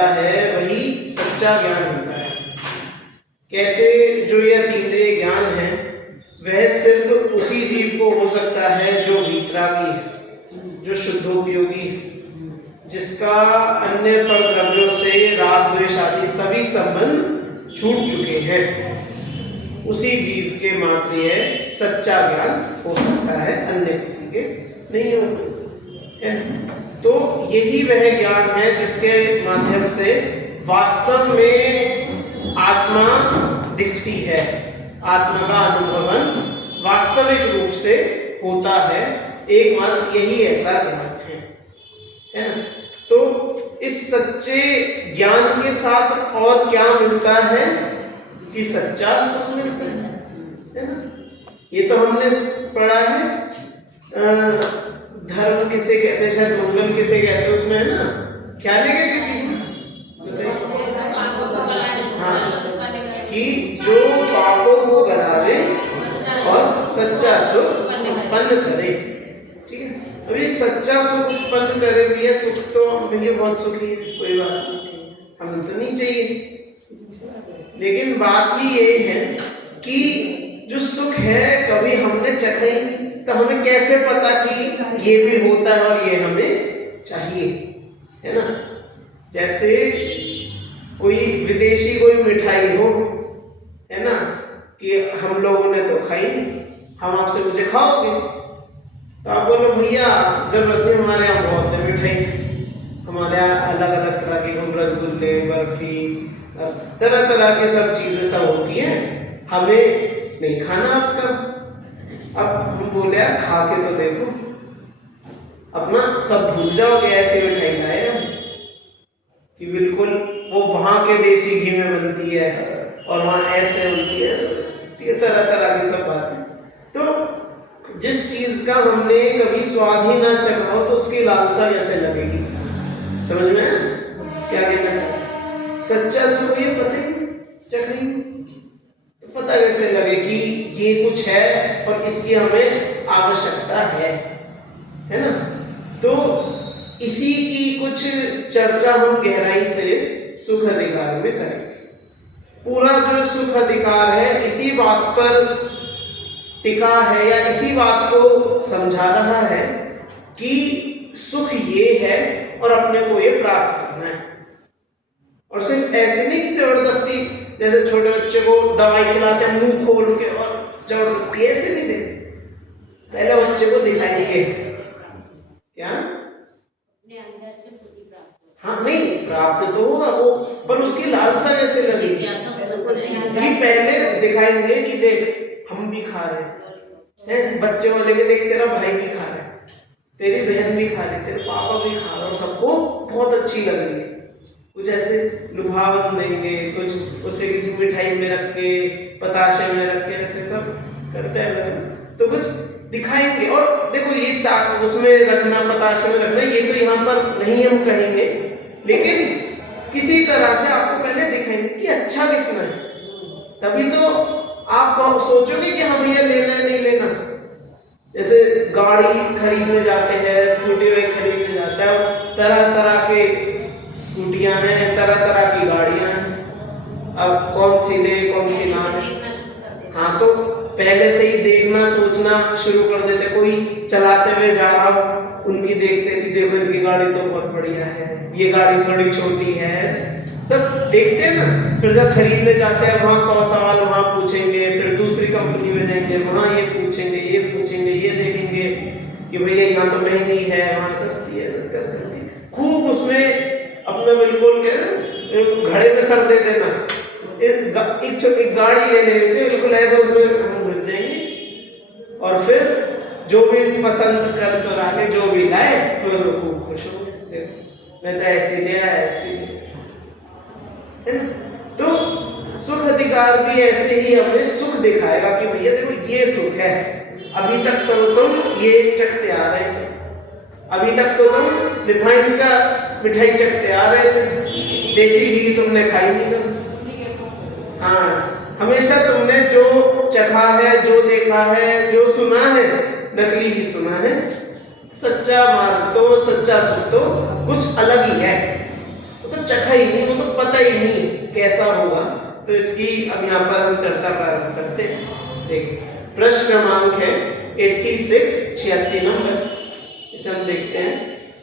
होता है वही सच्चा ज्ञान होता है। कैसे जो यह तीन्द्रिय ज्ञान है वह सिर्फ उसी जीव को हो सकता है जो वीतरागी है, जो शुद्धोपयोगी है, जिसका अन्य पर द्रव्यों से राग द्वेष आदि सभी संबंध छूट चुके हैं। उसी जीव के मात्र यह सच्चा ज्ञान हो सकता है, अन्य किसी के नहीं होता। तो यही वह ज्ञान है जिसके माध्यम से वास्तव में आत्मा दिखती है, आत्मा का अनुभवन वास्तविक रूप से होता है। एकमात्र यही ऐसा ज्ञान है ना। तो इस सच्चे ज्ञान के साथ और क्या मिलता है कि सच्चा सुख मिलता है ना। ये तो हमने पढ़ा है, धर्म किसे कहते हैं, शायद मंगल किसे कहते हैं, उसमें है ना, ख्याल है क्या किसी को? हाँ, कि जो पापों को गलावे और सच्चा सुख उत्पन्न करे। ठीक है, अब ये सच्चा सुख उत्पन्न करे भी है, सुख तो भैया बहुत सुखी है, कोई बात नहीं, हमें तो नहीं चाहिए। लेकिन बात ही ये है कि जो सुख है कभी हमने चखा ही नहीं, तो हमें कैसे पता कि ये भी होता है और ये हमें चाहिए, है ना। जैसे कोई विदेशी कोई मिठाई हो, है ना, कि हम लोगों ने तो खाई नहीं, हम आपसे मुझे खाओगे, तो आप बोलो भैया जरूरत नहीं, हमारे यहाँ बहुत है मिठाई, हमारे यहाँ अलग अलग तरह के रसगुल्ले, बर्फी, तरह तरह की सब चीजें सब होती हैं, हमें नहीं खाना आपका। अब हम बोले यार खा के तो देखो, अपना सब भूल जाओगे, ऐसे मिठाई लाए हम कि बिल्कुल वो वहां के देसी घी में बनती है और वहां ऐसे बनती है, ये तरह तरह की सब बातें। तो जिस चीज का हमने कभी स्वाद ही ना चखा हो तो उसकी लालसा कैसे लगेगी? समझ में क्या कहना चाहिए? सच्चा सुख ये पता ही चखेंगे तो पता कैसे लगे कि ये कुछ है और इसकी हमें आवश्यकता है ना। तो इसी की कुछ चर्चा हम गहराई से सुख अधिकार में करेंगे। पूरा जो सुख अधिकार है इसी बात पर टिका है या इसी बात को समझा रहा है कि सुख ये है और अपने को ये प्राप्त करना है। और सिर्फ ऐसे नहीं कि जबरदस्ती, जैसे छोटे बच्चे को दवाई खिलाते हैं मुंह खोल के और जबरदस्ती, ऐसे नहीं दे, पहले बच्चे को दिखाएंगे क्या हाँ नहीं प्राप्त तो होगा वो, पर उसकी लालसा कैसे लगेगी कि पहले दिखाएंगे कि देख हम भी खा रहे हैं, बच्चे वाले के देख तेरा भाई भी खा रहा है, तेरी बहन भी खा रही, तेरे पापा भी खा रहे, और सबको बहुत अच्छी लग रही है। कुछ ऐसे लुभावन देंगे, कुछ उसे किसी मिठाई में रख के, पताशे में रख के, ऐसे सब करते हैं तो कुछ दिखाएंगे। और देखो ये चाक उसमें रखना, पताशे में रखना, ये तो यहाँ पर नहीं हम कहेंगे, लेकिन किसी तरह से आपको पहले दिखाएंगे कि अच्छा कितना है, तभी तो आप सोचोगे कि हाँ भैया लेना है नहीं लेना। जैसे गाड़ी खरीदने जाते हैं, स्कूटी बाइक खरीदने जाता है, तरह तरह के स्कूटियां हैं, तरह तरह की गाड़ियां हैं, अब कौन सी ले कौन सी ना ले। हाँ तो पहले से ही देखना सोचना शुरू कर देते, कोई चलाते हुए जा रहा हो उनकी देखते कि देखो इनकी गाड़ी तो बहुत बढ़िया है, ये गाड़ी थोड़ी छोटी है, सब देखते हैं ना। फिर जब खरीदने जाते हैं वहाँ 100 सवाल वहाँ पूछेंगे, फिर दूसरी कंपनी में जाएंगे वहाँ ये पूछेंगे ये देखेंगे कि भैया यहाँ तो महंगी है वहाँ सस्ती है, खूब उसमें अपना बिल्कुल घड़े में सर दे देना। एक गाड़ी लेने बिल्कुल ऐसा उसमें हम घुस जाएंगे और फिर जो भी पसंद कर आके जो भी लाए फिर खूब खुश हो, मैं तो ऐसी ले आया ऐसी ले। तो सुख अधिकार भी ऐसे ही हमें सुख दिखाएगा कि भैया देखो ये सुख है, अभी तक तो तुम ये चखते आ रहे थे, अभी तक तो तुम रिफाइंड का मिठाई चखते आ रहे थे, देसी घी तुमने खाई नहीं कभी। हाँ हमेशा तुमने जो चखा है, जो देखा है, जो सुना है, नकली ही सुना है। सच्चा मार्ग तो, सच्चा सुख तो कुछ अलग ही है। तो वो तो चखा ही नहीं, वो तो पता ही नहीं कैसा होगा। तो इसकी अब यहाँ पर हम चर्चा प्रारंभ करते हैं। देखिए प्रश्न क्रमांक है 86 नंबर, इसे हम देखते हैं।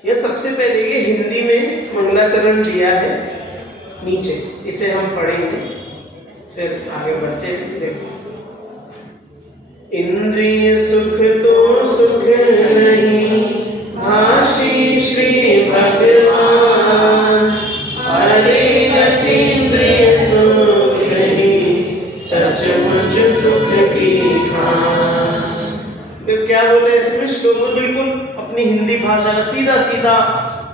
यह सबसे पहले ये हिंदी में मंगलाचरण दिया है नीचे, इसे हम पढ़ेंगे फिर आगे बढ़ते हैं। देखो इंद्रिय सुख तो सुख नहीं, भाषी श्री भगवान, अरे अतीन्द्रिय सुख ही सचमुच सुख की खान। तो क्या बोले इसमें श्लोक में, बिल्कुल अपनी हिंदी भाषा में सीधा सीधा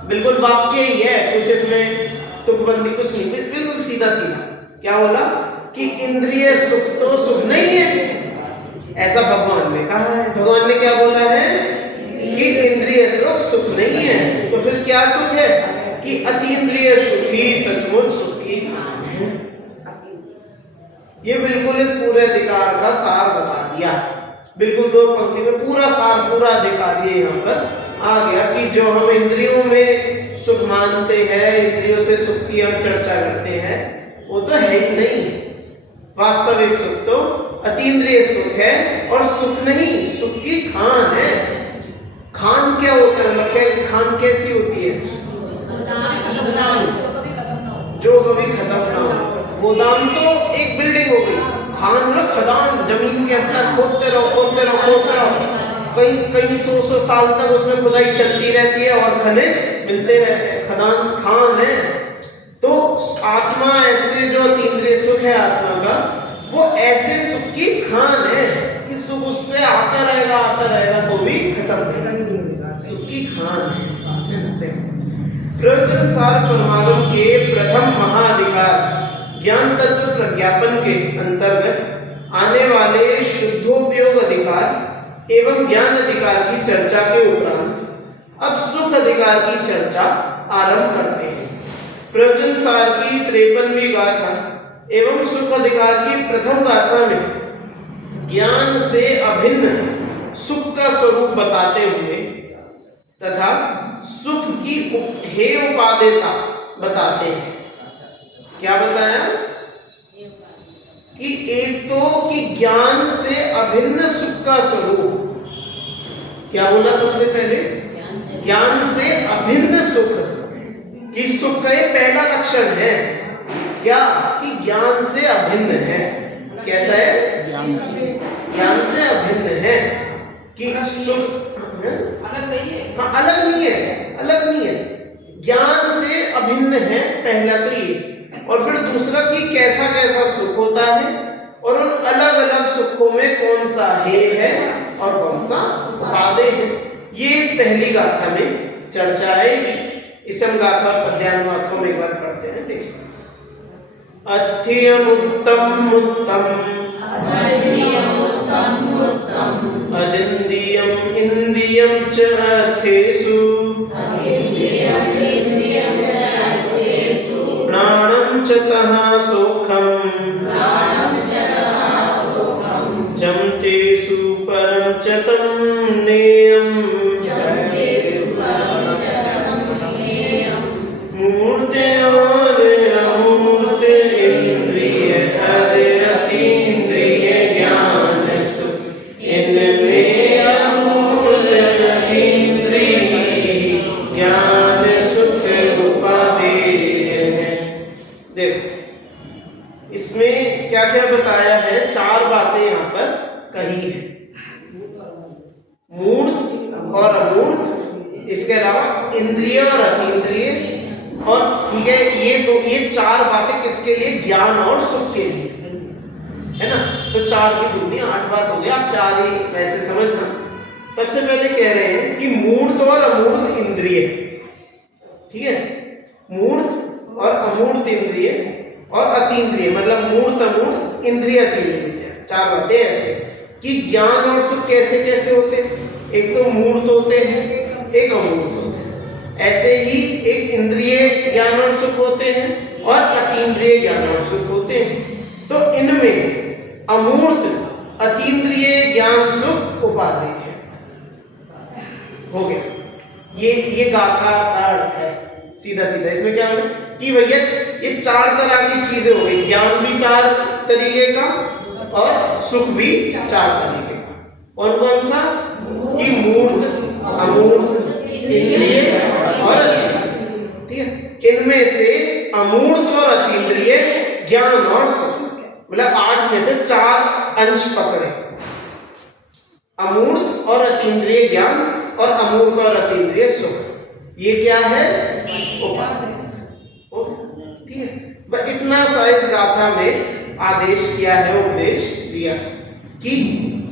बिल्कुल वाक्य ही है, कुछ इसमें तुकबंदी कुछ नहीं, बिल्कुल सीधा सीधा क्या बोला कि इंद्रिय सुख तो सुख नहीं है, ऐसा भगवान ने कहा है। भगवान ने क्या बोला है कि इंद्रिय सुख सुख नहीं है, तो फिर क्या सुख है कि अतीन्द्रिय सुख ही सचमुच सुख की खान है। ये बिल्कुल इस पूरे अधिकार का सार बता दिया, बिल्कुल 2 पंक्ति में पूरा सार, पूरा अधिकार ये यहाँ पर आ गया कि जो हम इंद्रियों में सुख मानते हैं, इंद्रियों से सुख की हम चर्चा करते हैं, वो तो है ही नहीं। वास्तविक सुख तो अतीन्द्रिय सुख है, और सुख नहीं, सुख की खान है। खान क्या होता है, मतलब खान कैसी होती है, जो कभी खत्म ना हो। गोदाम तो एक बिल्डिंग हो गई, खान मतलब खदान, जमीन के अंदर खोदते रहो खोदते रहो खोदते रहो, कई 100 साल तक उसमें खुदाई चलती रहती है और खनिज मिलते रहते हैं, खदान खान है। तो आत्मा ऐसे जो अतीन्द्रिय सुख है आत्मा का, वो ऐसे सुख की खान है कि सुख उससे आता रहेगा तो भी खत्म नहीं होगा, सुख की खान है। प्रवचन सार परमागम के प्रथम महाअधिकार ज्ञान तत्व प्रज्ञापन के अंतर्गत आने वाले शुद्धोपयोग अधिकार एवं ज्ञान अधिकार की चर्चा के उपरांत अब सुख अधिकार की चर्चा आरंभ करते हैं। प्रवचन सार की 53वीं गाथा एवं सुख अधिकार की प्रथम गाथा में ज्ञान से अभिन्न सुख का स्वरूप बताते हुए तथा सुख की हेय उपादेयता बताते हैं। क्या बताया कि एक तो कि ज्ञान से अभिन्न सुख का स्वरूप, क्या बोला सबसे पहले, ज्ञान से अभिन्न सुख, कि सुख का ये पहला लक्षण है क्या कि ज्ञान से अभिन्न है। कैसा है, ज्ञान से अभिन्न है कि सुख अलग नहीं है, ज्ञान से अभिन्न है, पहला तो ये। और फिर दूसरा कि कैसा कैसा सुख होता है, और उन अलग अलग सुखों में कौन सा हेय है और कौन सा उपादेय है, ये इस पहली गाथा में चर्चा आएगी। इस हम गाथा और पद्यानुवाद को एक बार पढ़ते हैं। देखिए अध्ययम उत्तम उत्तम अदिन्द्रियम इंद्रियम च अर्थेषु प्राणं च तः सुखं जमतेषु परं च तं नेयम् मूर्ते और अमूर्त इंद्रिय अरे अतीन्द्रिय ज्ञान सुख, इनमें अमूर्त अतीन्द्रिय ज्ञान सुख उपादेय है। देखो इसमें क्या क्या बताया है, 4 बातें यहाँ पर कही है, मूर्त और अमूर्त, इसके अलावा इंद्रिय और अतीन्द्रिय, और ठीक है ये 4 बातें किसके लिए, ज्ञान और सुख के लिए, है ना। तो 4 की दूनी 8 बात हो गई, आप 4 ही वैसे समझना। सबसे पहले कह रहे हैं कि मूर्त और अमूर्त इंद्रिय, ठीक है, मूर्त और अमूर्त इंद्रिय और अतीन्द्रिय, मतलब मूर्त अमूर्त इंद्रिय अतीन्द्रिय, 4 बातें ऐसे कि ज्ञान और सुख कैसे कैसे होते हैं, एक तो मूर्त होते हैं, एक अमूर्त होते हैं। ऐसे ही एक इंद्रिय ज्ञान और सुख होते हैं और अतीन्द्रिय ज्ञान और सुख होते हैं। तो इनमें अमूर्त अतीन्द्रिय ज्ञान सुख उपादेय है। हो गया, ये गाथा का अर्थ है। सीधा सीधा इसमें क्या होगा कि भैया ये चार तरह की चीजें हो गई, ज्ञान भी चार तरीके का और सुख भी चार तरीके का। कौन कौन सा? कि मूर्त, अमूर्त, इंद्रिय और अतीन्द्रिय। ठीक है, इनमें से अमूर्त और अतीन्द्रिय ज्ञान और सुख, मतलब 8 में से 4 अंश पकड़े, अमूर्त और अतीन्द्रिय ज्ञान और अमूर्त और अतीन्द्रिय सुख। ये क्या है? उपाधि। ठीक है, बस इतना सा इस गाथा में आदेश किया है, उपदेश दिया कि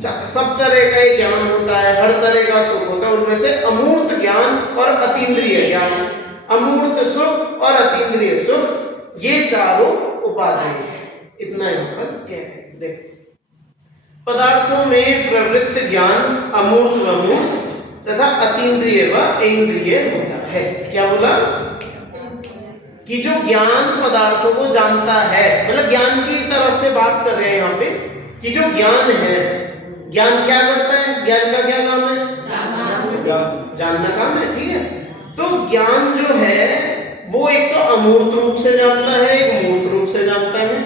सब तरह का ज्ञान होता है, हर तरह का सुख होता है, उनमें से अमूर्त ज्ञान और अतीन्द्रिय ज्ञान, अमूर्त सुख और अतीन्द्रिय सुख, ये चारों उपाधि है। इतना यहाँ पर क्या है? देखो, पदार्थों में प्रवृत्त ज्ञान अमूर्त व मूर्त तथा अतीन्द्रिय व इंद्रिय होता है। क्या बोला? कि जो ज्ञान पदार्थों को जानता है, मतलब ज्ञान की तरफ से बात कर रहे हैं यहाँ पे कि जो ज्ञान है, ज्ञान क्या करता है? ज्ञान का क्या काम है? जानना काम है। ठीक है, तो ज्ञान जो है वो एक तो अमूर्त रूप से जानता है, एक मूर्त रूप से जानता है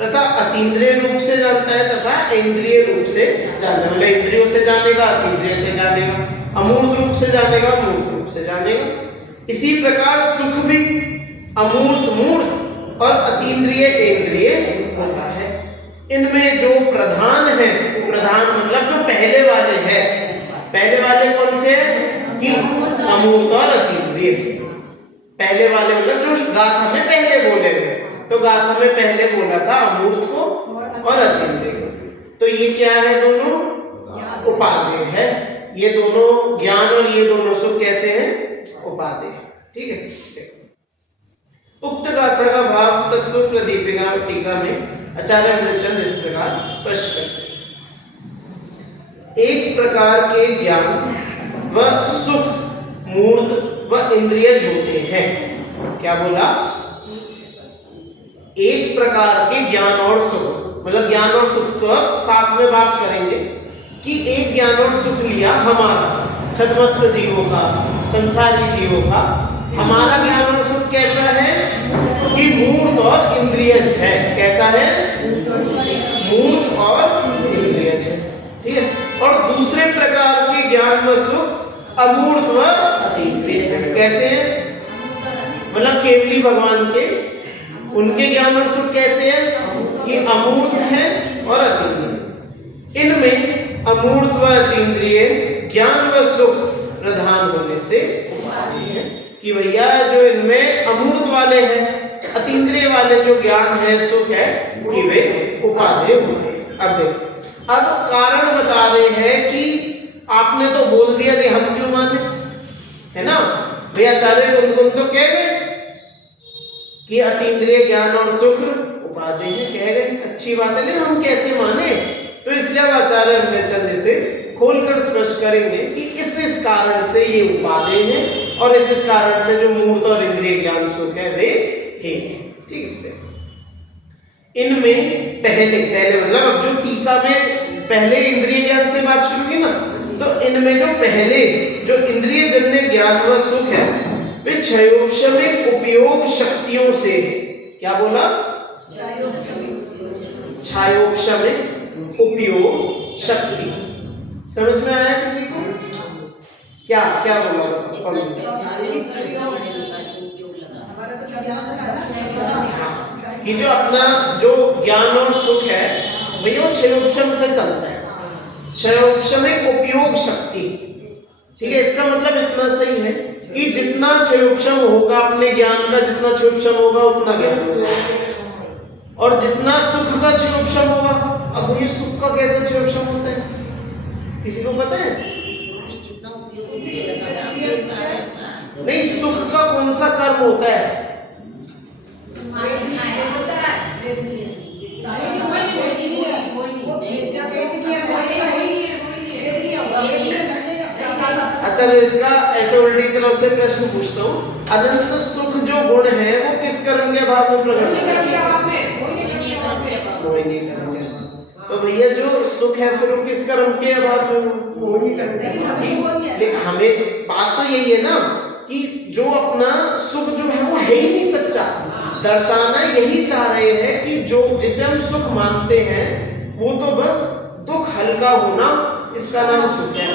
तथा अतीन्द्रिय रूप से जानता है तथा इंद्रिय रूप से जानता है। मतलब इंद्रियों से जानेगा, अतीन्द्रिय से जानेगा, अमूर्त रूप से जानेगा, मूर्त रूप से जानेगा। इसी प्रकार सुख भी अमूर्त मूर्त और अतीन्द्रिय इंद्रिय होता है। इनमें जो प्रधान है, प्रधान मतलब जो पहले वाले हैं, पहले वाले कौन से हैं? कि अमूर्त और अतीन्द्रिय। पहले वाले मतलब जो गाथा में पहले बोले हुए, तो गाथा में पहले बोला था अमूर्त को और अतीन्द्रिय को। तो ये क्या है? दोनों उपादेय है। ये दोनों ज्ञान और ये दोनों सुख कैसे हैं? उपादेय। ठीक है, उक्त गाथा का भाव तत्व प्रदीपिका टीका में आचार्य अमृतचंद इस प्रकार स्पष्ट करते हैं। एक प्रकार के ज्ञान व सुख मूर्त व इंद्रियज होते हैं। क्या बोला? एक प्रकार के ज्ञान और सुख, मतलब ज्ञान और सुख को साथ में बात करेंगे कि एक ज्ञान और सुख लिया हमारा छद्मस्त जीवों का, संसारी जीवों का, हमारा ज्ञान और सुख कैसा है? कि मूर्त और इंद्रियज है। कैसा है? मूर्त और इंद्रियज है। ठीक है, और दूसरे प्रकार के ज्ञान व सुख अमूर्त व अतीन्द्रिय है। कैसे हैं? मतलब केवली भगवान के, उनके ज्ञान और सुख कैसे हैं? कि अमूर्त है और अतीन्द्रिय। इनमें अमूर्त व अतीन्द्रिय ज्ञान व सुख प्रधान होने से उपाधि है कि भैया जो इनमें अमूर्त वाले हैं, अतीन्द्रिय वाले जो ज्ञान है, सुख है, कि वे उपाधेय होते हैं। अब देखो, अब कारण बता रहे हैं कि आपने तो बोल दिया कि हम क्यों माने, है ना भैया? आचार्य कुंद तो कह गए कि अतीन्द्रिय ज्ञान और सुख उपाधेय है, कह गए, अच्छी बात है, लेकिन हम कैसे माने? तो इसलिए आचार्य अमृतचंद इसे खोलकर स्पष्ट करेंगे कि इस कारण से ये उपाधेय है और इस कारण से जो मूर्त और इंद्रिय ज्ञान सुख है वे है। ठीक है, इनमें पहले मतलब अब जो टीका में पहले इंद्रिय ज्ञान से बात शुरू की ना, तो इनमें जो पहले जो इंद्रिय जन्य ज्ञान व सुख है वे क्षयोपशमिक उपयोग शक्तियों से है। क्या बोला? क्षयोपशमिक उपयोग शक्ति। समझ में आया किसी को? क्या क्या बोला? कि जो अपना जो ज्ञान और सुख है भैया वो क्षयोपशम से चलता है, क्षयोपशमिक उपयोग शक्ति। ठीक है, इसका मतलब इतना सही है कि जितना क्षयोपशम होगा अपने ज्ञान का, जितना क्षयोपशम होगा उतना ज्ञान होगा, और जितना सुख का क्षयोपशम होगा। अब ये सुख का कैसे क्षयोपशम होता है? किसी को पता है? नहीं, सुख का कौन सा कर्म होता है? अच्छा, तो इसका ऐसे उल्टी तरफ से प्रश्न पूछता हूँ, अनंत सुख जो गुण है वो किस कर्म के अभाव में प्रकट होता है? कोई नहीं कर्म के। तो भैया जो सुख है फिर वो किस कर्म के अभाव में? लेकिन हमें तो बात तो यही है ना कि जो अपना सुख जो है वो है ही नहीं सच्चा। दर्शाना यही चाह रहे हैं कि जो जिसे हम सुख मानते हैं वो तो बस दुख हल्का होना, इसका नाम सुख है।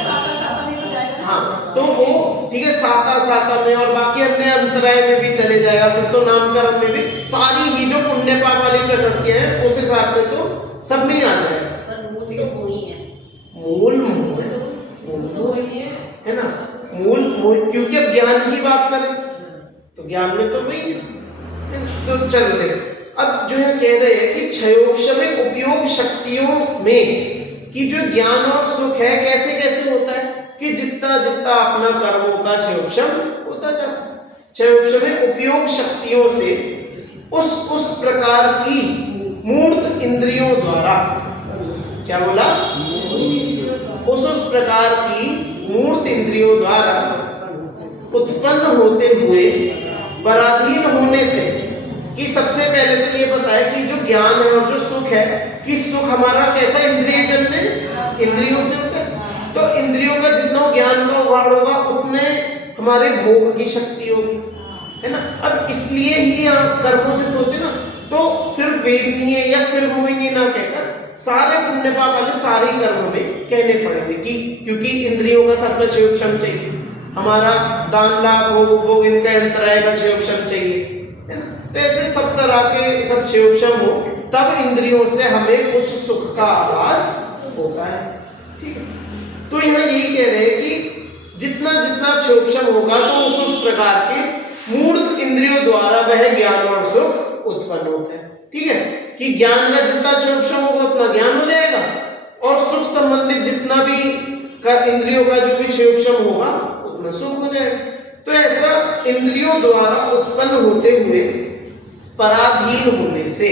हाँ, तो वो ठीक है साता साता में और बाकी अन्य अंतराय में भी चले जाएगा, फिर तो नामकरण में भी सारी ही जो पुण्य पाप वाली प्रकृतियां हैं उस हिसाब से तो सब में आ जाएगा। पर मूल तो वही है, मूल है ना, मूल क्योंकि अब ज्ञान की बात करें तो ज्ञान में तो वही है। तो चलो देखो अब जो है कह रहे हैं कि क्षयोक्षमिक उपयोग शक्तियों में कि जो ज्ञान और सुख है कैसे कैसे होता है कि जितना जितना अपना कर्मों का क्षयोक्षम होता जाता है, क्षयोक्षमिक उपयोग शक्तियों से उस प्रकार की मूर्त इंद्रियों द्वारा, क्या बोला, उस प्रकार की मूर्त इंद्रियों द्वारा उत्पन्न होते हुए पराधीन होने से, कि सबसे पहले तो ये बताया कि जो ज्ञान है और जो सुख है कि सुख हमारा कैसा इंद्रिय जन्य इंद्रियों से होता है, तो इंद्रियों का जितना ज्ञान का उगाड़ होगा उतने हमारे भोग की शक्ति होगी, है ना। अब इसलिए ही आप कर्मों से सोचे ना, तो सिर्फ वेदनीय या सिर्फ मोहिनी ना कहकर सारे पुण्य पाप वाले सारे कर्म में कहने पड़ेंगे कि क्योंकि इंद्रियों का सबका क्षयोक्षम चाहिए, हमारा दान लाभ भोग इनका अंतराय का क्षयोक्षम चाहिए, है ना। तो ऐसे सब तरह के सब क्षयोक्षम हो तब इंद्रियों से हमें कुछ सुख का आभास होता है, ठीक है। तो यहाँ यही कह रहे हैं कि जितना जितना क्षयोक्षम होगा तो उस प्रकार के मूर्त इंद्रियों द्वारा वह ज्ञान और सुख उत्पन्न होता है, ठीक है। कि ज्ञान का जितना क्षयोक्षम होगा उतना ज्ञान हो जाएगा और सुख संबंधित जितना भी इंद्रियों का जो भी क्षयोक्षम होगा उतना सुख हो जाएगा। तो ऐसा इंद्रियों द्वारा उत्पन्न होते हुए पराधीन होने से,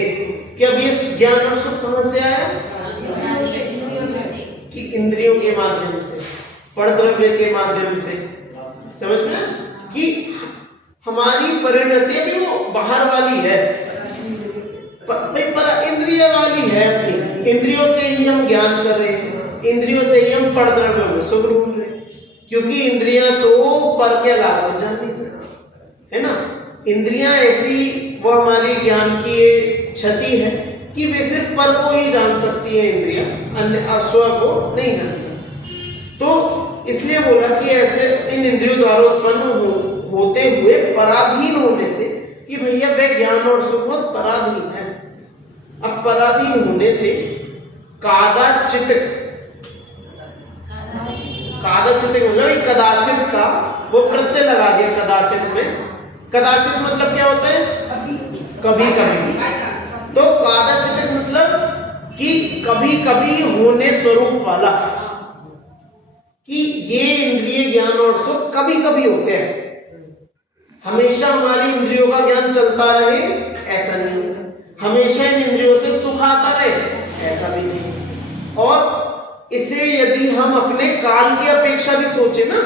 कि अब ये ज्ञान और सुख कहां से आया, कि इंद्रियों के माध्यम से, परद्रव्य के माध्यम से, समझ में, कि हमारी परिणति अभी वो बाहर वाली है, पर इंद्रिय वाली है, अपनी इंद्रियों से ही हम ज्ञान कर रहे हैं, इंद्रियों से ही हम परद्रव्य में सुख ढूंढ रहे हैं, क्योंकि इंद्रियां तो पर के अलावा जान नहीं सकती, है ना। इंद्रियां ऐसी वो हमारी ज्ञान की क्षति है कि वे सिर्फ पर को ही जान सकती है, इंद्रियां अन्य स्व को नहीं जान सकती। तो इसलिए बोला कि ऐसे इन इंद्रियों द्वारा उत्पन्न होते हुए पराधीन होने से, कि भैया वे ज्ञान और सुख पराधीन है। अब पराधीन होने से कादाचित मतलब कदाचित का वो प्रत्यय लगा दिया कदाचित में। कदाचित मतलब क्या होता है, कभी कभी। तो कादाचित मतलब कि कभी कभी होने स्वरूप वाला, कि ये इंद्रिय ज्ञान और सुख कभी कभी होते हैं, हमेशा हमारी इंद्रियों का ज्ञान चलता रहे ऐसा नहीं होता, हमेशा इन इंद्रियों से सुख आता रहे ऐसा भी नहीं। और इसे यदि हम अपने काल की अपेक्षा भी सोचे ना,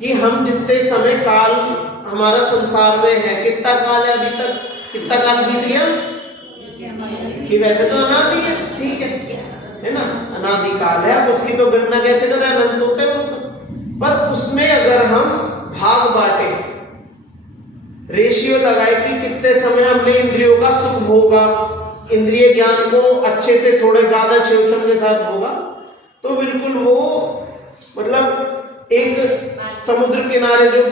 कि हम जितने समय काल हमारा संसार में है, कितना काल है अभी तक, कितना काल बीत गया, कि वैसे तो अनादि है, ठीक है ना, अनादि काल है, अब उसकी तो गणना कैसे करें, अनंत होते हैं वो, पर उसमें अगर हम भाग बांटे, रेशियो लगाए कि कितने समय हमने इंद्रियों का सुख भोगा, इंद्रिय ज्ञान को अच्छे से थोड़े ज्यादा क्षयोक्षम के साथ होगा, तो बिल्कुल वो मतलब एक समुद्र किनारे जो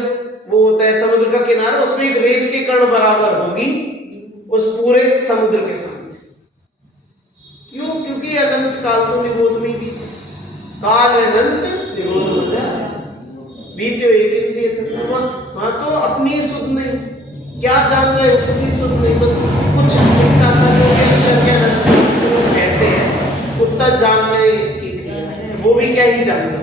वो होता है, समुद्र का किनारा, उसमें एक रेत के कण बराबर होगी उस पूरे समुद्र के सामने। क्यों? क्योंकि अनंत काल तो निबोध में भी काल अनंत निबोध हो जाए, बीते एक इंद्रिय तक, वहां तो अपनी सुध नहीं, क्या जान रहे उसकी सुध नहीं, बस कुछ कहते हैं उतना जानने की, वो भी क्या ही जानना,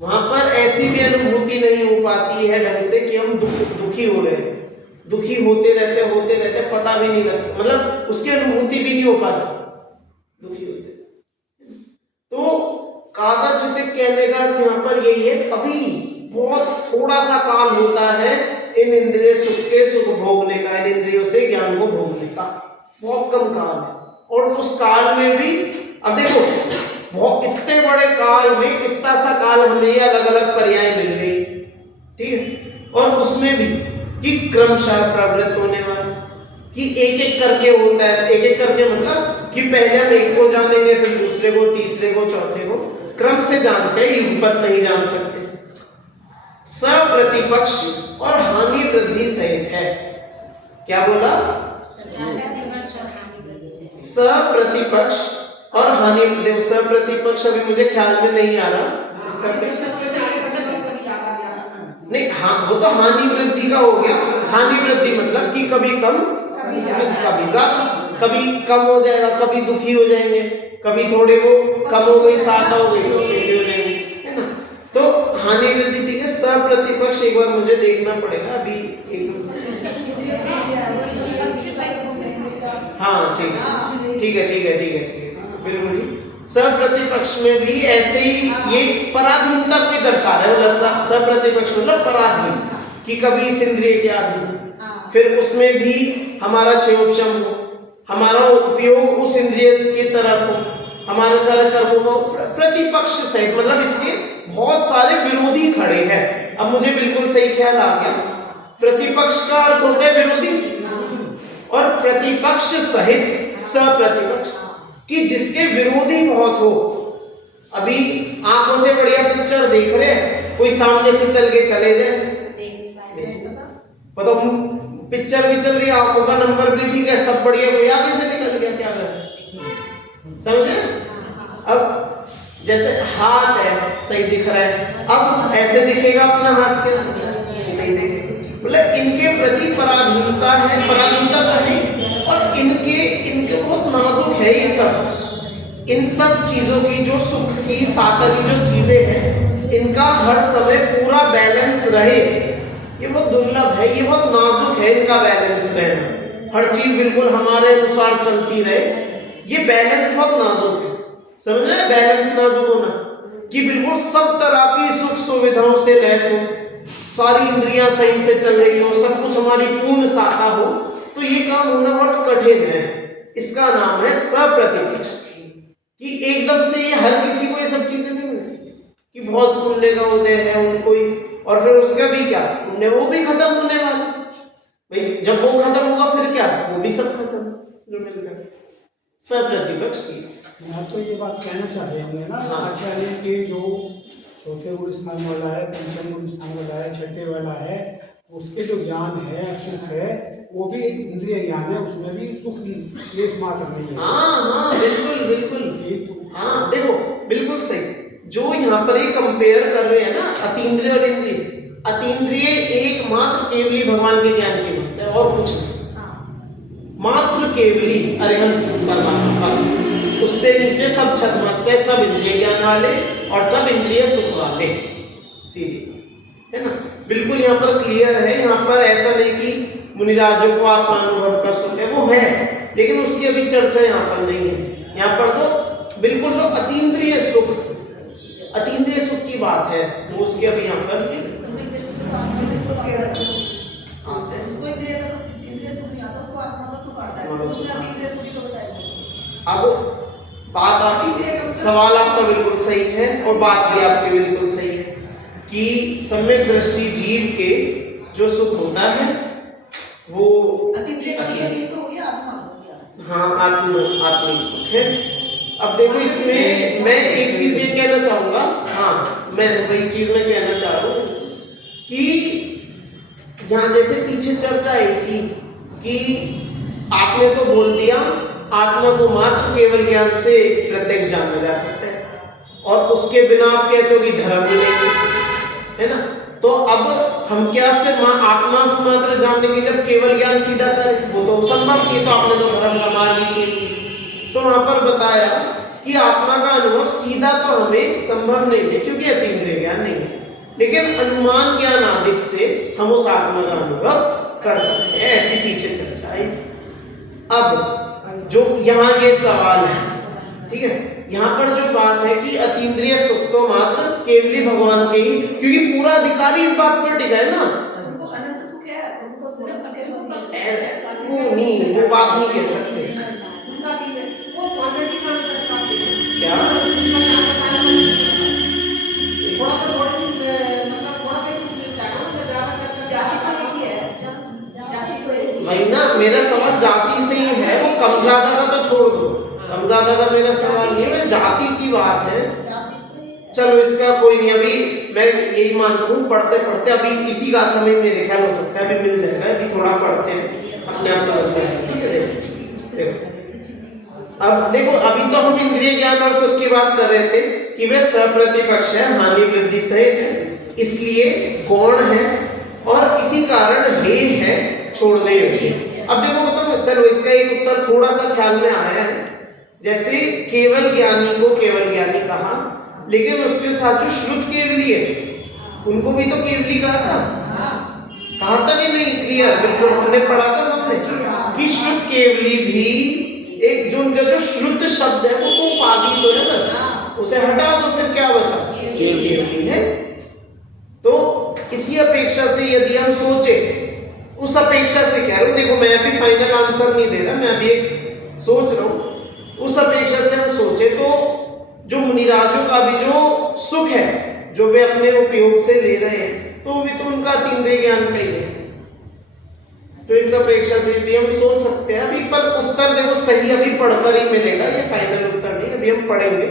वहां पर ऐसी भी अनुभूति नहीं हो पाती है ढंग से कि हम दुखी हो रहे हैं, दुखी होते रहते पता भी नहीं लगता, मतलब उसकी अनुभूति भी नहीं हो पाती दुखी होते। तो कादाचित कहने का यहाँ पर यही है, कभी बहुत थोड़ा सा काल होता है इन इंद्रिय सुख के सुख भोगने का, इन इंद्रियों से ज्ञान को भोगने का बहुत कम काल है। और उस काल में भी अब देखो, बहुत इतने बड़े काल में इतना सा काल हमें अलग अलग पर्याय मिल गई, ठीक है। और उसमें भी कि क्रमशः प्रवृत्त होने वाला, कि एक एक करके होता है। एक एक करके मतलब कि पहले हम एक को जानेंगे, फिर दूसरे को, तीसरे को, चौथे को, क्रम से जानते हैं, युगपत नहीं जान सकते। सप्रतिपक्ष और हानि वृद्धि सहित है। क्या बोला? सप्रतिपक्ष और हानि वृद्धि। सप्रतिपक्ष अभी मुझे ख्याल में नहीं आ रहा इसका नहीं, हाँ वो तो हानि वृद्धि का हो गया। हानि वृद्धि मतलब कि कभी कम कभी ज्यादा, कभी कम हो जाएगा, कभी दुखी हो जाएंगे, कभी थोड़े वो कम हो गई, सादा हो गई तो सुखी हो जाएंगे, है ना। तो हानि वृद्धि ठीक है। सप्रतिपक्ष एक बार मुझे देखना पड़ेगा अभी हाँ ठीक है ठीक है ठीक है ठीक है बिल्कुल। सप्रतिपक्ष में भी ऐसे ही ये पराधीनता को दर्शा रहा है। मतलब सप्रतिपक्ष मतलब पराधीन, कि कभी इस इंद्रिय के अधीन, फिर उसमें भी हमारा क्षयोपशम हो, हमारा उपयोग उस इंद्रिय की तरफ हो, हमारे सारे कर्मों का प्रतिपक्ष सहित, मतलब इसके बहुत सारे विरोधी खड़े हैं। अब मुझे बिल्कुल सही ख्याल आ गया। प्रतिपक्ष का अर्थ होता है विरोधी, और प्रतिपक्ष सहित सप्रतिपक्ष, कि जिसके विरोधी बहुत हो। अभी आंखों से बढ़िया पिक्चर देख रहे हैं, कोई सामने से चल के चले जाए, पता पिक्चर भी चल रही है, आंखों का नंबर भी ठीक है, सब बढ़िया, कोई आगे से निकल गया, क्या कर समझे? अब जैसे हाथ है सही दिख रहा है, अब ऐसे दिखेगा अपना हाथ क्या नहीं दिखेगा। मतलब इनके प्रति पराधीनता है, पराधीनता तो है, और इनके बहुत नाजुक है ये सब। इन सब चीजों की जो सुख की साधन की जो चीजें हैं, इनका हर समय पूरा बैलेंस रहे, ये बहुत दुर्लभ है, ये बहुत नाजुक है इनका बैलेंस रहना। हर चीज बिल्कुल हमारे अनुसार चलती रहे, ये बैलेंस बहुत नाजुक है। समझ रहे हैं? बैलेंस नाजुक होना, कि बिल्कुल सब तरह की सुख सुविधाओं से लैस हो, सारी इंद्रियां सही से चल रही हो, सब कुछ हमारी पूर्ण साखा हो, तो ये काम होना बहुत कठिन है। इसका नाम है सप्रतिपक्ष। कि एकदम से ये हर किसी को ये सब चीजें नहीं मिलती, कि बहुत पुण्य का उदय है उनको ही, और फिर उसका भी क्या पुण्य, वो भी खत्म होने वाला भाई। जब वो खत्म होगा फिर क्या, वो भी सब खत्म जो मिल गया। सप्रतिपक्ष मैं तो ये बात कहना चाह रहे होंगे ना आचार्य के जो चौथे गुण स्थान वाला है, पंचम गुण स्थान वाला है, छठे वाला है, उसके जो ज्ञान है, सुख है, वो भी इंद्रिय ज्ञान है, उसमें भी सुख लेस मात्र नहीं है। हाँ बिल्कुल बिल्कुल। हाँ देखो बिल्कुल सही। जो यहाँ पर ये कंपेयर कर रहे हैं ना अतीन्द्रिय और इंद्रिय, अतीन्द्रिय एकमात्र केवली भगवान के ज्ञान की बात है और कुछ नहीं, मात्र केवली अरिहंत परमात्मा, बस। उससे नीचे सब छतमस्त है, सब इंद्रिय ज्ञान वाले और सब इंद्रिय सुख वाले, सीधे, है ना। बिल्कुल यहाँ पर क्लियर है। यहाँ पर ऐसा नहीं कि मुनिराजों को आत्मानुभव का सुख है, वो है, लेकिन उसकी अभी चर्चा यहाँ पर नहीं है। यहाँ पर तो बिल्कुल जो अतीन्द्रिय सुख, अतीन्द्रिय सुख की बात है, वो उसकी अभी यहाँ पर अब बात आपकी, सवाल आपका बिल्कुल सही है और बात भी आपकी बिल्कुल सही है कि सम्यक दृष्टि जीव के जो सुख होता है वो हाँ आत्मिक सुख है। अब देखो इसमें मैं एक चीज ये कहना चाहूंगा, हाँ मैं वही चीज मैं कहना चाह रहा हूँ कि यहाँ जैसे पीछे चर्चा आई थी कि आपने तो बोल दिया आत्मा को मात्र केवल ज्ञान से प्रत्यक्ष जाना जा सकता है, और उसके बिना आप कहते हो कि धर्म ही नहीं है ना। तो अब हम क्या से आत्मा को मात्र जानने के लिए केवल ज्ञान सीधा करें, वो तो संभव नहीं, तो आपने तो धर्म का मार्ग ही चेंज। तो वहां पर बताया कि आत्मा का अनुभव सीधा तो हमें संभव नहीं है क्योंकि अतीन्द्रिय ज्ञान नहीं है, लेकिन अनुमान ज्ञान आदि से हम उस आत्मा का अनुभव कर सकते हैं। ऐसी पीछे चर्चा आई। अब जो यहाँ ये सवाल है, ठीक है, यहाँ पर जो बात है कि अतीन्द्रिय सुख तो मात्र केवली भगवान के ही, क्योंकि पूरा अधिकारी इस बात पर टिका है ना, उनको अनंत सुख है, उनको पूरा सुख है, वो नहीं, वो बात नहीं कह सकते। उनका ठीक है, वो क्वांटिटी काम करता है क्या थोड़ा सा मतलब थोड़ा सा सुख मिलता है ना, मेरा सवाल जाति से ही है, वो कम ज्यादा का तो छोड़ दो, कम ज्यादा का मेरा सवाल नहीं है, जाति की बात है। चलो इसका कोई नहीं, अभी मैं यही मानता हूँ पढ़ते पढ़ते अभी इसी गाथा में मेरे ख्याल हो सकता है अभी मिल जाएगा, अभी थोड़ा पढ़ते हैं अपने आप समझ में आएगा। ठीक है, देखो अब देखो, अभी तो हम इंद्रिय ज्ञान और सुख की बात कर रहे थे कि वे सप्रतिपक्ष है, हानि वृद्धि सहित है, इसलिए गौण है और इसी कारण हे है, छोड़ने योग्य। अब देखो बताओ, चलो इसका एक उत्तर थोड़ा सा ख्याल में आया है, जैसे केवल ज्ञानी को केवल ज्ञानी कहा, लेकिन उसके साथ जो श्रुत केवली है उनको भी तो केवली कहा था, कहा था कि नहीं? क्लियर, बिल्कुल हमने पढ़ा था सबने कि श्रुत केवली भी एक जो उनका जो श्रुत शब्द है वो तो उपाधि तो है, बस उसे हटा दो, फिर क्या बचा? केवली है। तो इसी अपेक्षा से यदि हम सोचे, उस अपेक्षा से कह रहा हूं, देखो मैं अभी फाइनल आंसर नहीं दे रहा, मैं अभी एक सोच रहा हूं, उस अपेक्षा से हम सोचे तो जो मुनिराजों का भी जो सुख है जो वे अपने उपयोग से ले रहे हैं, तो भी तो उनका अतीन्द्रिय ज्ञान का ही है। तो इस अपेक्षा से भी हम सोच सकते हैं अभी, पर उत्तर देखो सही अभी पढ़कर ही मिलेगा, ये फाइनल उत्तर नहीं, अभी हम पढ़ेंगे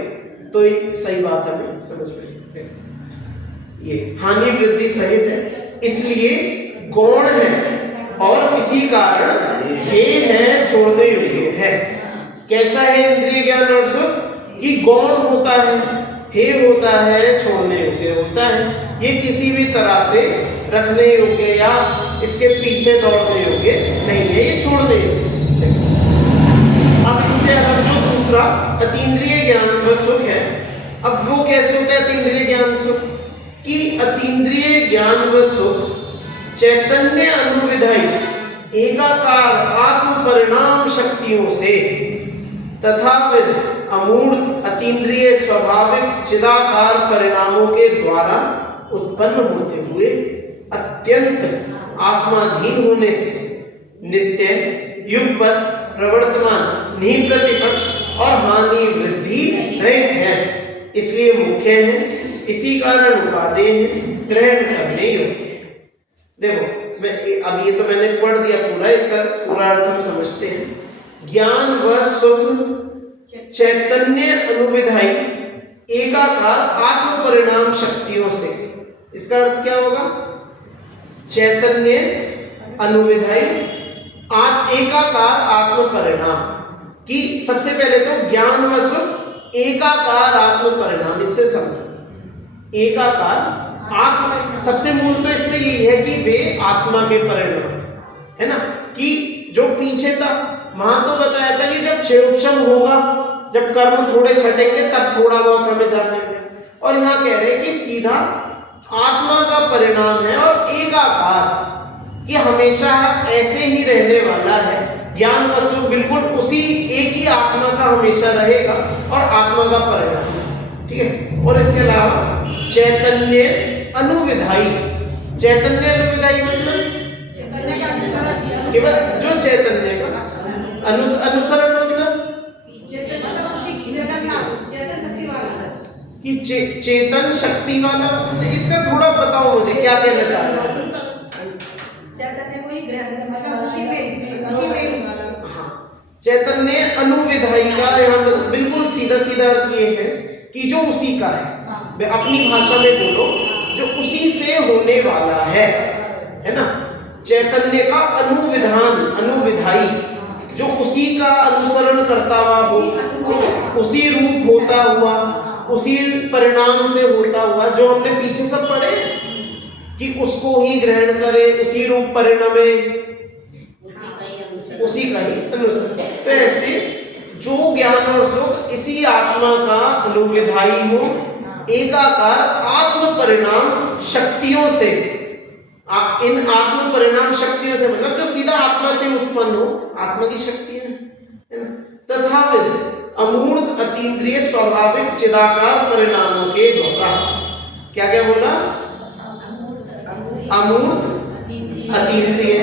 तो ये सही बात हमें समझ में आएगी। ये हानि वृद्धि सहित है, इसलिए गौण है और इसी कारण हे है, छोड़ने योग्य है। कैसा है इंद्रिय ज्ञान और सुख? कि गौण होता है, हे होता है, छोड़ने योग्य होता है, ये किसी भी तरह से रखने योग्य या इसके पीछे दौड़ने योग्य नहीं है, ये छोड़ने योग्य। अब इससे अगर जो दूसरा अतीन्द्रिय ज्ञान व सुख है, अब वो कैसे होता है अतीन्द्रिय ज्ञान सुख? कि अतीन्द्रिय ज्ञान व सुख चैतन्य अनुविधाई एकाकार आत्म परिणाम शक्तियों से तथा फिर अमूर्त अतीन्द्रिय स्वाभाविक चिदाकार परिणामों के द्वारा उत्पन्न होते हुए अत्यंत आत्माधीन होने से नित्य युगपत प्रवर्तमान नहीं प्रतिपक्ष और हानि वृद्धि रहित है, इसलिए मुख्य है, इसी कारण उपादेय है, ग्रहण करने योग्य है। देखो मैं अब ये तो मैंने पढ़ दिया पूरा, इसका पूरा अर्थ हम समझते हैं। ज्ञान व सुख चैतन्य अनुविधाई एकाकार आत्म परिणाम शक्तियों से, इसका अर्थ क्या होगा? चैतन्य अनुविधाई एकाकार आत्म परिणाम की, सबसे पहले तो ज्ञान व सुख एकाकार आत्म परिणाम, इससे समझो एकाकार आत्म, सबसे मूल तो इसमें यही है कि वे आत्मा के परिणाम है ना, कि जो पीछे था वहां तो बताया था कि जब क्षेपक्षम होगा, जब कर्म थोड़े छटेंगे तब थोड़ा बहुत हमें जानेंगे, और यहाँ कह रहे हैं कि सीधा आत्मा का परिणाम है और एकाकार, कि हमेशा ऐसे ही रहने वाला है। ज्ञान व सुख बिल्कुल उसी एक ही आत्मा का हमेशा रहेगा और आत्मा का परिणाम, ठीक है। और इसके अलावा चैतन्य अनुविधाई, चैतन्य अनुविधाई मतलब केवल जो चैतन्य का अनुसरण, मतलब कि चेतन शक्ति वाला, इसका थोड़ा बताओ मुझे क्या कहना चाह रहे हो? चैतन्य को ही ग्रहण करने वाला, हाँ, चैतन्य अनुविधाई का यहाँ बिल्कुल सीधा सीधा अर्थ ये है कि जो उसी का है, अपनी भाषा में बोलो, जो उसी से होने वाला है ना। चैतन्य का अनुविधान, अनुविधाई, जो उसी का अनुसरण करता हुआ हो, उसी रूप होता हुआ, उसी परिणाम से होता हुआ, जो हमने पीछे सब पढ़े कि उसको ही ग्रहण करे, उसी रूप परिणमे, उसी का ही अनुसरण। तो ऐसे जो ज्ञान और सुख इसी आत्मा का अनुविधाई हो, एकाकार आत्म परिणाम शक्तियों से, इन आत्म परिणाम शक्तियों से मतलब जो सीधा आत्मा से उत्पन्न हो, आत्मा की शक्ति है ना, तथा अमूर्त अतीन्द्रिय स्वाभाविक चिदाकार परिणामों के द्वारा, क्या क्या बोला? अमूर्त अतीन्द्रिय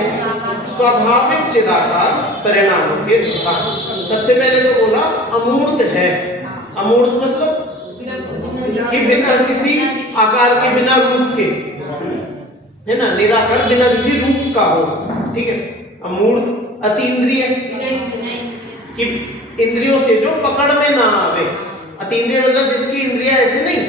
स्वाभाविक चिदाकार परिणामों के द्वारा। सबसे पहले तो बोला अमूर्त है, अमूर्त मतलब कि बिना किसी आकार के, बिना रूप के, है ना, निराकार, बिना किसी रूप का हो, ठीक है। अमूर्त अतीन्द्रिय कि इंद्रियों से जो पकड़ में ना आवे। अतीन्द्रिय मतलब जिसकी इंद्रियां ऐसे नहीं,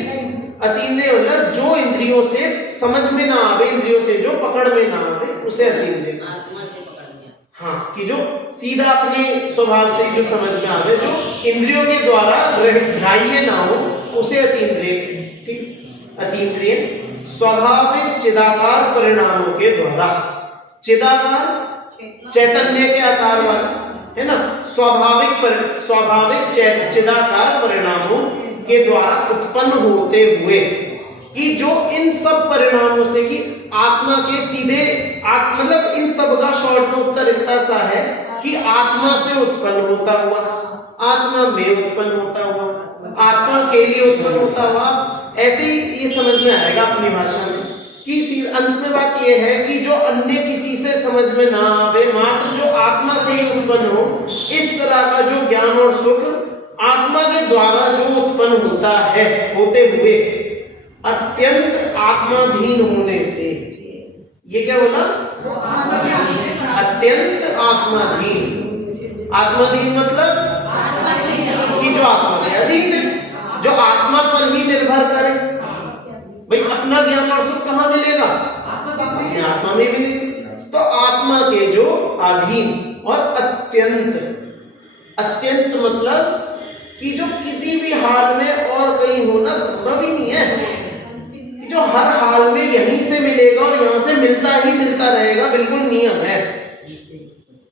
अतीन्द्रिय मतलब जो इंद्रियों से समझ में ना आवे, इंद्रियों से जो पकड़ में ना आवे उसे अतीन्द्रिय। आत्मा से पकड़ लिया। हाँ, कि जो सीधा अपने स्वभाव से जो समझ में आवे, जो इंद्रियों के द्वारा ग्राह्य ना हो उसे अतीन्द्रिय। ठीक, अतीन्द्रिय स्वाभाविक चिदाकार परिणामों के द्वारा। चिदाकार चैतन्य के आकार वाला है ना, स्वाभाविक चिदाकार परिणामों के द्वारा उत्पन्न होते हुए, कि जो इन सब परिणामों से कि आत्मा के सीधे मतलब इन सब का शॉर्ट में उत्तर इतना सा है कि आत्मा से उत्पन्न होता हुआ, आत्मा में उत्पन्न होता हुआ, आत्मा के लिए उत्पन्न होता हुआ, ऐसे ही ये समझ में आएगा अपनी भाषा में कि अंत में बात यह है कि जो अन्य किसी से समझ में ना आवे, मात्र जो आत्मा से ही उत्पन्न हो, इस तरह का जो ज्ञान और सुख आत्मा के द्वारा जो उत्पन्न होता है, होते हुए अत्यंत आत्माधीन होने से। ये क्या बोला? अत्यंत आत्माधीन। आत्माधीन मतलब कि जो आत्मा के अधीन है, जो आत्मा पर ही निर्भर करे। भाई अपना ज्ञान और सुख कहाँ मिलेगा? अपने आत्मा में मिलेगा। तो आत्मा के जो अधीन और अत्यंत, अत्यंत मतलब कि जो किसी भी हाल में और कहीं होना संभव ही नहीं है, कि जो हर हाल में यहीं से मिलेगा और यहां से मिलता ही मिलता रहेगा, बिल्कुल नियम है।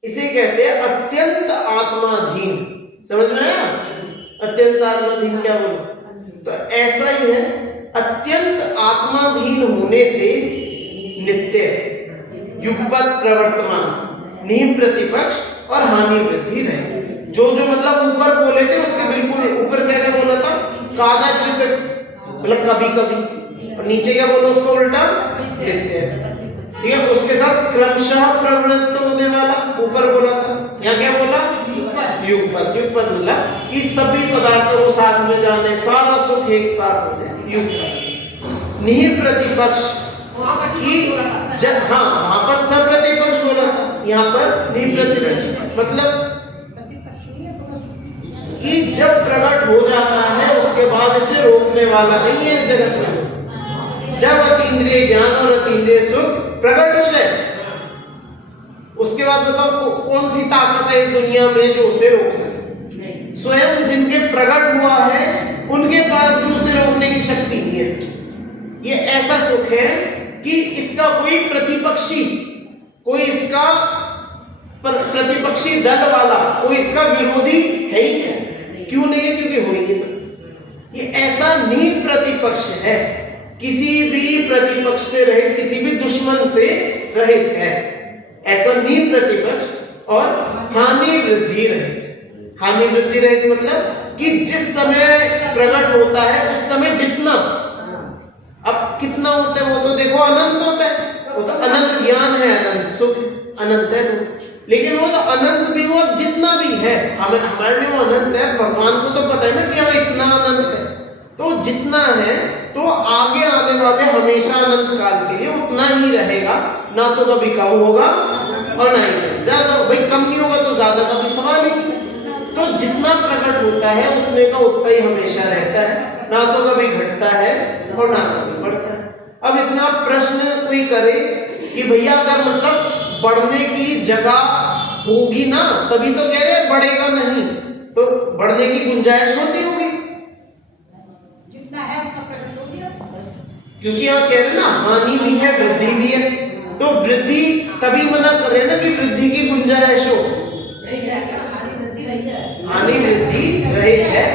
इसे कहते हैं अत्यंत आत्माधीन। समझ में आया? अत्यंत आत्माधीन क्या बोला? तो ऐसा ही है, अत्यंत आत्माधीन होने से नित्य, युगपत प्रवर्तमान, नियम प्रतिपक्ष और हानि वृद्धि रहे। जो मतलब ऊपर बोले थे उसके बिल्कुल ऊपर क्या बोला था? कदाचित मतलब कभी कभी, और नीचे क्या बोला उसका उल्टा? नित्य। ठीक है, उसके साथ क्रमशः प्रवृत्त होने वाला ऊपर बोला था, यहाँ क्या बोला? युगपत। युगपत मतलब कि सभी पदार्थों को साथ में जाने, सारा सुख एक साथ हो जाए, युगपत। निहित प्रतिपक्ष कि जब, हाँ वहां पर सब प्रतिपक्ष बोला था, यहाँ पर निहित प्रतिपक्ष मतलब कि जब प्रकट हो जाता है उसके बाद इसे रोकने वाला नहीं है इस जगत में। जब अतीन्द्रिय ज्ञान और अतीन्द्रिय सुख प्रकट हो जाए उसके बाद बताओ कौन सी ताकत है इस दुनिया में जो उसे रोक सके? स्वयं जिनके प्रकट हुआ है उनके पास भी उसे रोकने की शक्ति नहीं है। ये ऐसा सुख है कि इसका कोई प्रतिपक्षी, कोई इसका प्रतिपक्षी दल वाला, कोई इसका विरोधी है ही नहीं। क्यों नहीं है? क्योंकि हो ही नहीं सकता। ये ऐसा निहित प्रतिपक्ष है, किसी भी प्रतिपक्ष से रहित, किसी भी दुश्मन से रहित है, ऐसा निहित प्रतिपक्ष और हानि वृद्धि रहित। हानि वृद्धि रहित मतलब कि जिस समय प्रकट होता है उस समय जितना, अब कितना होता है वो तो देखो अनंत होता है, वो तो अनंत ज्ञान है, अनंत सुख अनंत है, लेकिन वो तो अनंत भी हो, जितना भी है हमें, हमारे लिए वो अनंत है। भगवान को तो पता है ना कि हम इतना अनंत है, तो जितना है तो आगे आने वाले हमेशा अनंत काल के लिए उतना ही रहेगा, ना तो कभी कम होगा और ना ही ज्यादा। भाई कम नहीं होगा तो ज्यादा का भी सवाल ही। तो जितना प्रकट होता है उतने का उतना ही हमेशा रहता है, ना तो कभी घटता है और ना कभी बढ़ता है। अब इसमें आप प्रश्न कोई करे कि भैया अगर मतलब बढ़ने की जगह होगी ना तभी तो कह रहे बढ़ेगा नहीं, तो बढ़ने की गुंजाइश होती होगी, जितना है उसका प्रकट हो गया। क्योंकि यहाँ कह रहे ना हानि भी है वृद्धि भी है, तो वृद्धि तभी मना कर रहे हैं ना कि वृद्धि की गुंजाइश हो। हानि वृद्धि रही है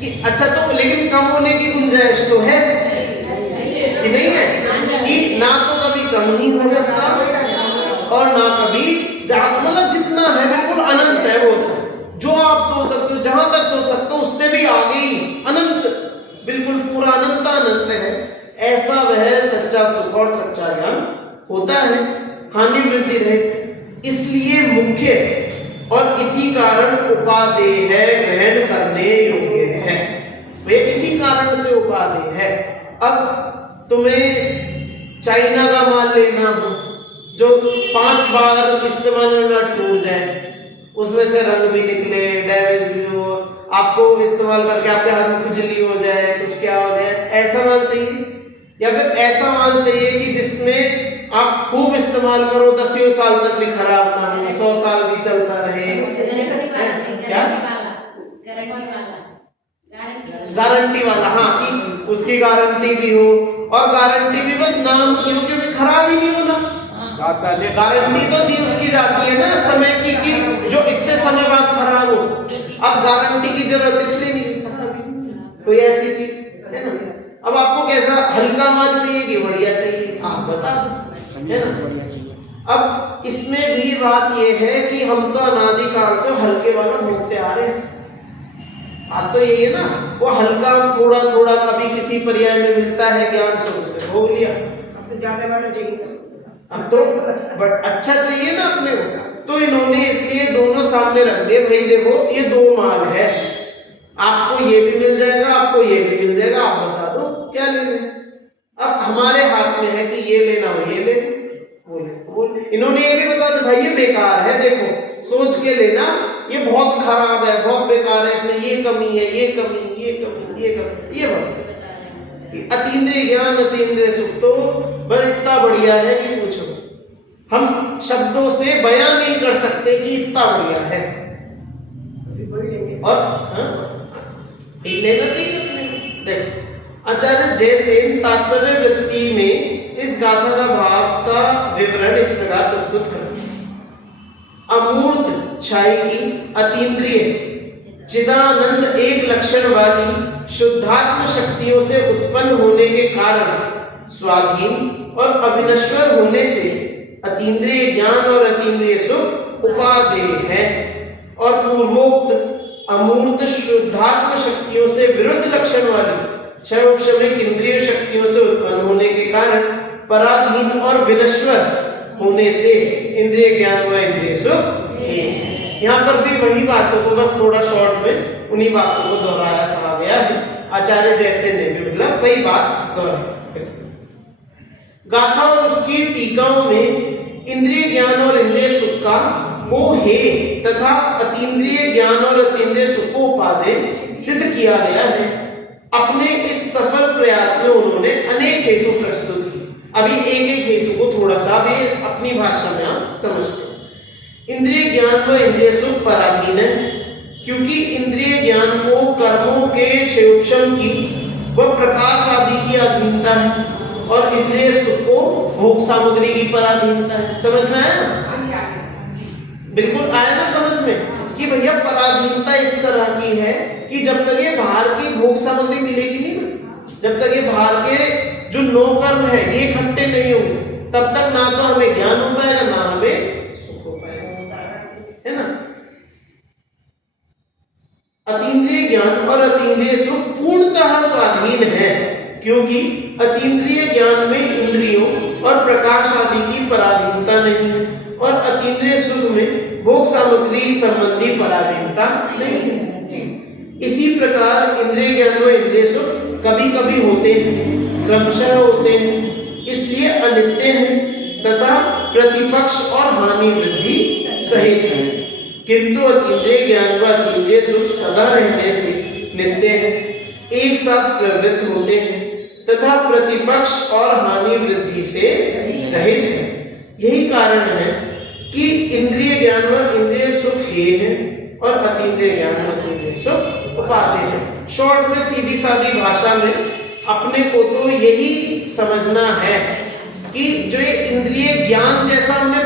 कि अच्छा, तो लेकिन कम होने की गुंजाइश तो है कि नहीं है, कि ना तो कभी कम ही हो सकता और ना कभी ज्यादा, मतलब जितना है बिल्कुल अनंत है। वो तो जो आप सोच सकते हो, जहां तक सोच सकते हो उससे भी आगे ही अनंत, बिल्कुल पूरा अनंत अनंत है। ऐसा वह सच्चा सुख और सच्चा ज्ञान होता है, हानि वृद्धि रहे। इसलिए मुख्य और इसी कारण उपादेय है, ग्रहण करने योग्य है। वे इसी कारण से उपादेय है। अब तुम्हें चाइना का माल लेना हो, जो 5 बार इस्तेमाल में ना टूट जाए, उसमें से रंग भी निकले, डैमेज भी हो, आपको इस्तेमाल करके आपके हाथ में खुजली हो जाए, कुछ क्या हो जाए, ऐसा माल चाहिए? या फिर ऐसा माल चाहिए कि जिसमें आप खूब इस्तेमाल करो, 10 साल तक भी खराब ना हो, 100 साल भी चलता रहे? क्या गारंटी वाला? हाँ, कि उसकी गारंटी भी हो, और गारंटी भी बस नाम की हो, क्योंकि खराब ही नहीं होना। गारंटी तो दी उसकी जाती है ना समय की, कि जो इतने समय बाद खराब हो। अब गारंटी की जरूरत इसलिए नहीं, खराब कोई ऐसी चीज है ना। अब आपको कैसा हल्का माल चाहिए कि बढ़िया चाहिए, आप बता दो, है ना। अब इसमें भी बात यह है कि हम तो अनादिकाल से हल्के वाला भोगते आ रहे हैं। आप तो यही है ना, वो हल्का थोड़ा थोड़ा कभी किसी पर्याय में मिलता है ज्ञान, सब उसे भोग लिया। अब तो ज्यादा वाला चाहिए, अब तो बट अच्छा चाहिए ना अपने को, तो इन्होंने इसलिए दोनों सामने रख दिए, भाई देखो ये 2 माल है, आपको ये भी मिल जाएगा, आपको ये भी मिल जाएगा, आप बता दो क्या लेना है। अब हमारे हाथ में है कि ये लेना हो, ये ले बोले। इन्होंने ये भी बता दिया भाई ये बेकार है, देखो सोच के लेना, ये बहुत खराब है, बहुत बेकार है, इसमें ये कमी है, ये कमी, ये कमी, ये कमी, ये बात। अतीन्द्रिय ज्ञान अतीन्द्रिय सुख तो बस इतना बढ़िया है कि पूछो, हम शब्दों से बयां नहीं कर सकते कि इतना बढ़िया है। और लेना चाहिए अपने। देखो आचार्य जयसेन तात्पर्य वृत्ति में इस गाथा का भाव का विवरण इस प्रकार प्रस्तुत करते हैं। अमूर्त छाई की अतीन्द्रिय चिदानंद एक लक्षण वाली शुद्धात्म शक्तियों से उत्पन्न होने के कारण स्वाधीन और अविनश्वर होने से अतीन्द्रिय ज्ञान और अतीन्द्रिय सुख उपादेय है, और पूर्वोक्त अमूर्त शुद्धात्म शक्तियों से विरुद्ध लक्षण वाली क्षय इंद्रिय शक्तियों से उत्पन्न होने के कारण पराधीन और विनश्वर होने से इंद्रिय ज्ञान व इंद्रिय सुख ये है। यहाँ पर भी वही बातों को बस थोड़ा शॉर्ट में उन्हीं बातों को दोहराया कहा गया है। आचार्य जैसे ने भी मतलब वही बात दोहराई। गाथा और उसकी टीकाओं में इंद्रिय ज्ञान और इंद्रिय सुख का को हे तथा अतीन्द्रिय ज्ञान और अतीन्द्रिय सुख को उपादेय सिद्ध किया गया है। अपने इस सफल प्रयास में उन्होंने अनेक हेतु प्रस्तुत किए। अभी एक एक हेतु को थोड़ा सा भी अपनी भाषा में आप समझते हैं। इंद्रिय ज्ञान व इंद्रिय सुख पराधीन है, क्योंकि इंद्रिय ज्ञान को कर्मों के क्षयोक्षम की व प्रकाश आदि की अधीनता है, और इंद्रिय सुख को भोग सामग्री की पराधीनता है। समझ में आया? बिल्कुल आया ना समझ में, कि भैया पराधीनता इस तरह की है कि जब तक ये बाहर की भोग सामग्री मिलेगी नहीं ना, जब तक ये बाहर के जो 9 कर्म है ये इकट्ठे नहीं होंगे, तब तक ना तो हमें ज्ञान हो पाएगा ना हमें सुख हो पाएगा, है ना। अतीन्द्रिय ज्ञान और अतीन्द्रिय सुख पूर्णतः स्वाधीन है, क्योंकि अतीन्द्रिय ज्ञान में इंद्रियों और प्रकाश आदि की पराधीनता नहीं है, और अतीन्द्रिय सुख में भोग सामग्री संबंधी पराधीनता नहीं है। इसी प्रकार इंद्रिय ज्ञान व इंद्रिय सुख कभी कभी होते हैं, क्रमशः होते हैं, इसलिए अनित्य हैं तथा प्रतिपक्ष और हानि वृद्धि सहित है, किंतु अतीन्द्रिय ज्ञान व अतीन्द्रिय सुख सदा रहने से नित्य हैं, एक साथ प्रवृत्त होते हैं तथा प्रतिपक्ष और हानि वृद्धि से रहित है। यही कारण है कि इंद्रिय ज्ञान व इंद्रिय सुख हे है, और अतीन्द्रिय ज्ञान व अतीन्द्रिय सुख उपादेय है। शॉर्ट में सीधी सादी भाषा में अपने को तो यही समझना है कि जो ये इंद्रिय ज्ञान जैसा हमने